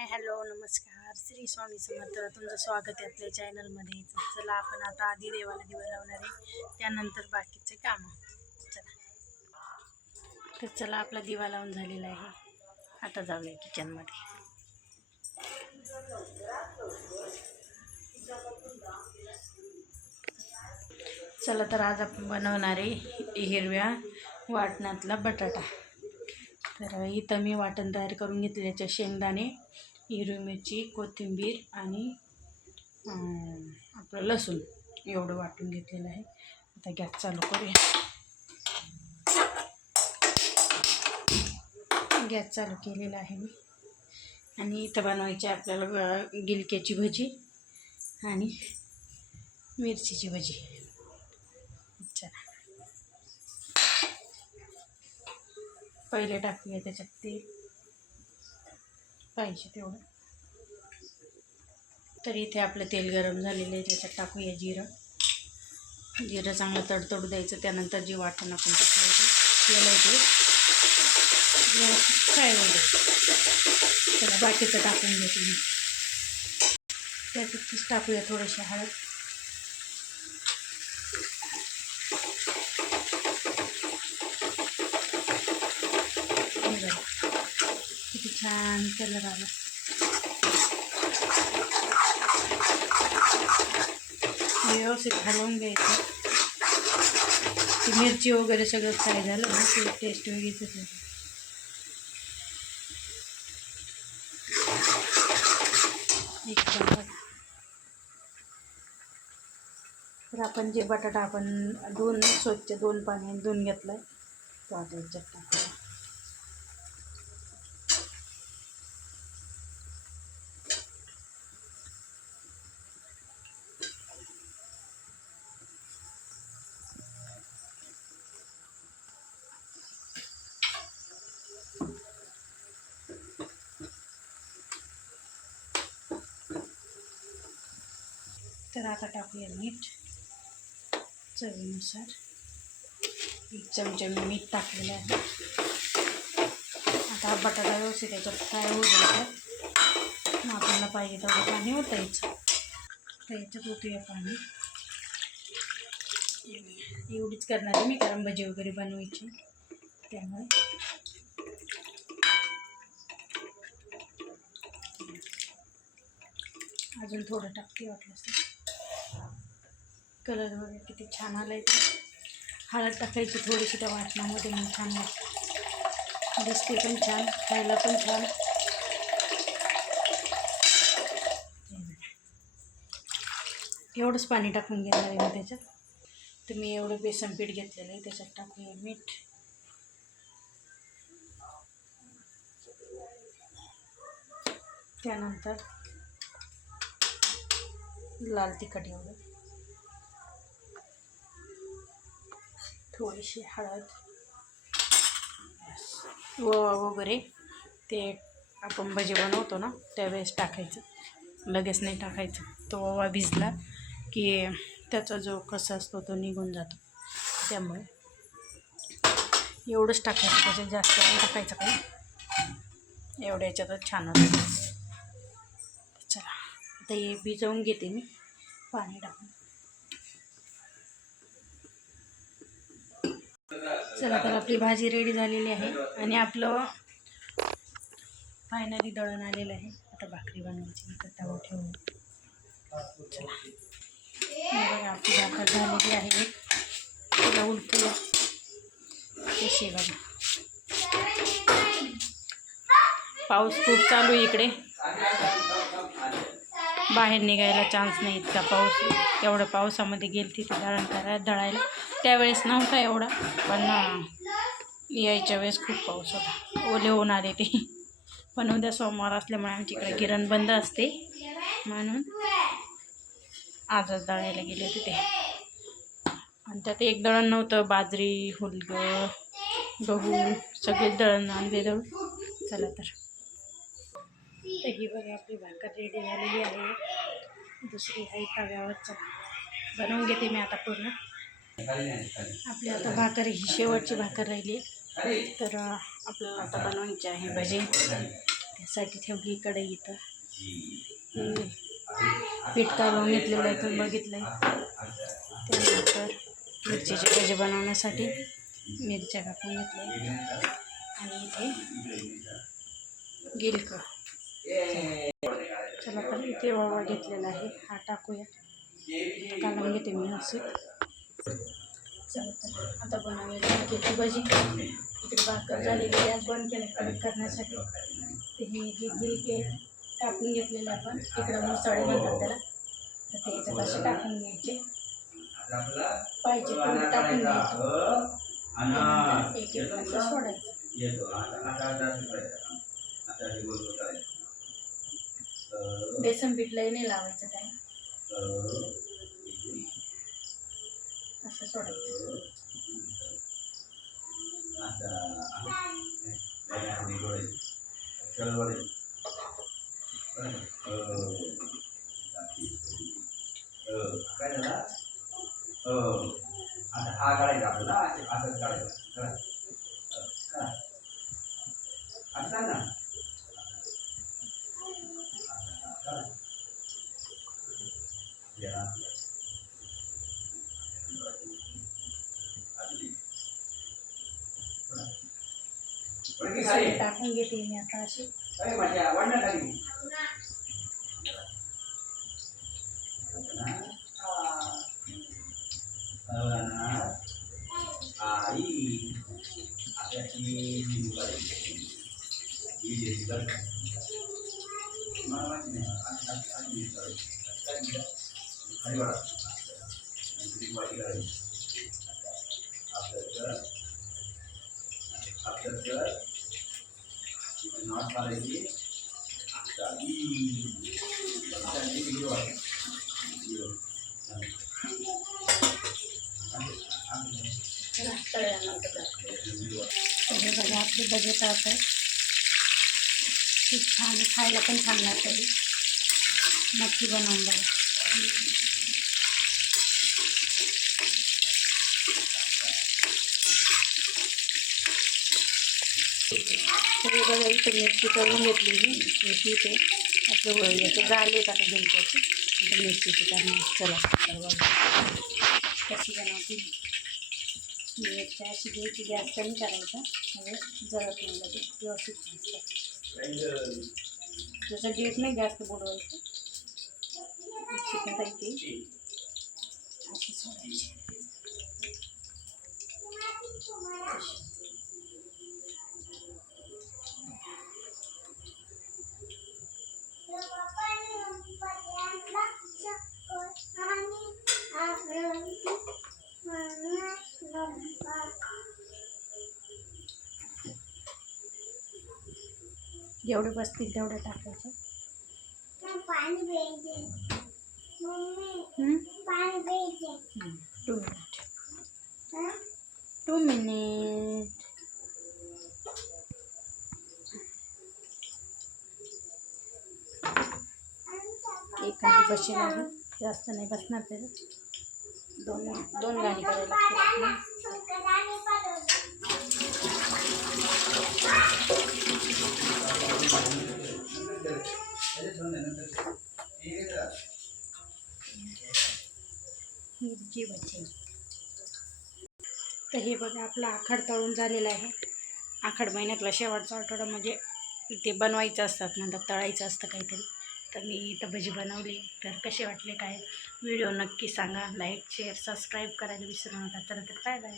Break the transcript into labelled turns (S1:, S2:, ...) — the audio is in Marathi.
S1: हाय हॅलो नमस्कार. श्री स्वामी समर्थ तुमचं स्वागत आहे आपल्या चॅनलमध्ये. चला आपण आता आधी देवाला दिवा लावणार आहे. त्यानंतर बाकीचे काम. चला. तर चला आपला दिवा लावून झालेला आहे. आता जाऊया किचनमध्ये. चला तर आज आपण बनवणार आहे हिरव्या वाटणातला बटाटा. तर इथं मी वाटण तयार करून घेतल्याच्या शेंगदाणे. हिरवी मिरची कोथिंबीर आणि आपलं लसूण एवढं वाटून घेतलेलं आहे. आता गॅस चालू करूया. गॅस चालू केलेला आहे मी. आणि इथं बनवायची आपल्याला गिलक्याची भजी आणि मिरचीची भजी. चला पहिले टाकूया त्याच्यात ते पाहिजे तेवढं. तर इथे आपलं तेल गरम झालेलं आहे त्याच्यात टाकूया जिरं. जिरं चांगलं तडतडू द्यायचं त्यानंतर जी वाटण आपण टाकलं होतं याला इथे व्यवस्थित फ्राय होऊ तर बाकीचं टाकून घेते मी. त्याच्यातच टाकूया थोडीशी हळद. किती छान कलर आला हे व्यवस्थित हलवून घ्यायचं. ती मिरची वगैरे सगळं फ्राय झालं ना ते टेस्ट वेगळीच तर आपण जे बटाटा आपण दोन स्वच्छ दोन पाणी धुवून घेतलं आहे तो आता याच्यात टाकूया. तर आता टाकूया मीठ चवीनुसार. एक चमचा मी मीठ टाकलेलं आहे. आता बटाटा व्यवस्थित याच्यात फ्राय होऊ द्यायचा. मग आपल्याला पाहिजे तेवढं पाणी ओतायचं. तर याच्यात ओतूया पाणी. एवढीच करणार आहे मी कारण भजी वगैरे बनवायची. त्यामुळे. अजून थोडं टाकते वाटलं तर. कलर वगैरे किती छान आला आहे ते. हळद टाकायची थोडीशी त्या वाटणामध्ये मग छान वाटतं दिसते पण छान खायला पण छान. एवढंच पाणी टाकून घेणार आहे मी त्याच्यात. तर मी एवढं बेसन पीठ घेतलेलं आहे त्याच्यात टाकूया मीठ. त्यानंतर लाल तिखट एवढं. थोडीशी हळद. ओवा वगैरे ते आपण भजी बनवतो ना त्यावेळेस टाकायचं. लगेच नाही टाकायचं. तो ओवा भिजला की त्याचा जो कसा असतो तो निघून जातो. त्यामुळे एवढंच टाकायचं. त्याच्यात जास्त नाही टाकायचं काही. एवढ्या याच्यातच छान होतं. चला आता हे भिजवून घेते मी. पाणी टाकून. चला तर आपली भाजी रेडी झालेली आहे. आणि आपलं फायनली दळण आलेलं आहे. आता भाकरी बनवायची. तवा ठेवून. चला. आपली भाकर झालेली आहे. तिला उलटूया. कशी बघा. पाऊस खूप चालू आहे इकडे. बाहेर निघायला चान्स नाही इतका पाऊस. एवढ्या पावसामध्ये गेली तिथे दळण करायला दळायला. त्यावेळेस नव्हता एवढा पण यायच्या वेळेस खूप पाऊस होता. ओले होणार आले ते. पण उद्या सोमवार असल्यामुळे आमच्याकडे गिरण बंद असते म्हणून आजच दळायला गेले होते ते. आणि त्यात एक दळण नव्हतं बाजरी हुलगं गहू सगळे दळण आणले दळून चला तर. ही बघा आपली भाकर रेडी झालेली आहे. दुसरी आई तव्यावर चला बनवून घेते मी आता पूर्ण. आपली आता भाकर ही शेवटची भाकर राहिली तर आपलं आपल्याला आता बनवायची आहे भजी. त्यासाठी ठेवली कढई इथं. पीठ कालवून घेतलेलं आहे तुम्ही बघितलं आहे त्यानंतर मिरचीचे भजे बनवण्यासाठी मिरच्या कापून घेतल्या आणि इथे गिलक. चला पण इथे वावा घेतलेला आहे. हा टाकूया. कालवून घेते मी असं आता बनवूया गिलकी भजी. इकडे भाकर झालेली गॅस बंद केला कडक करण्यासाठी. ते हे जे गिलके टाकून घेतलेले आपण. इकडं मुसळे म्हणतात त्याला. तर ते याच्यात असे टाकून घ्यायचे. पाहिजे तेवढे टाकून घ्यायचे. एक एक असं सोडायचं. बेसन पिठलाही नाही लावायचं काय? असं सोडायचं
S2: काय झाला आता हा काढायचा आपल्याला असंच काढायचं करा. करा. असं काढ ना करा. या. आधी.
S1: सगळे टाकून घेते मी आता अशी
S2: अरे माझ्या वाढणार खाली आई आपल्याची आपलं नॉट मारायची आता ई आता ही व्हिडिओ आहे व्हिडिओ
S1: चला, तळल्यानंतर दाखवते. तर हे बघा आपले हे बघा इथं मिरची तळून घेतली मी मिरची इथे आपलं व- याचे झालेत आता गिलक्याचे आता मिरचीची करणार चला कशी बनवते मिरची अशी घ्यायची गॅस कमी करायचा म्हणजे जळत नाही लगेच व्यवस्थित भाजतात. जसं गेट नाही जास्त बुडवायचं चिकन टाईपची अशी सोडायची जेवढे बसतील तेवढे
S3: प्यायचे mummy
S1: hmm? Two minute. Two minute. एक गाणी बसेल आहे जास्त नाही बसणार त्याच्यात दोन दोन गाणी करायला मिरची भजी तर हे बघा आपला आखाड तळून झालेला आहे. आखाड महिन्यातला शेवटचा आठवडा म्हणजे ते बनवायचं असतात म्हणतात तळायचं असतं काहीतरी. तर मी इथं भजी बनवली. तर कसे वाटले काय? व्हिडिओ नक्की सांगा. लाईक शेअर सबस्क्राईब करायला विसरू नका. तर बाय बाय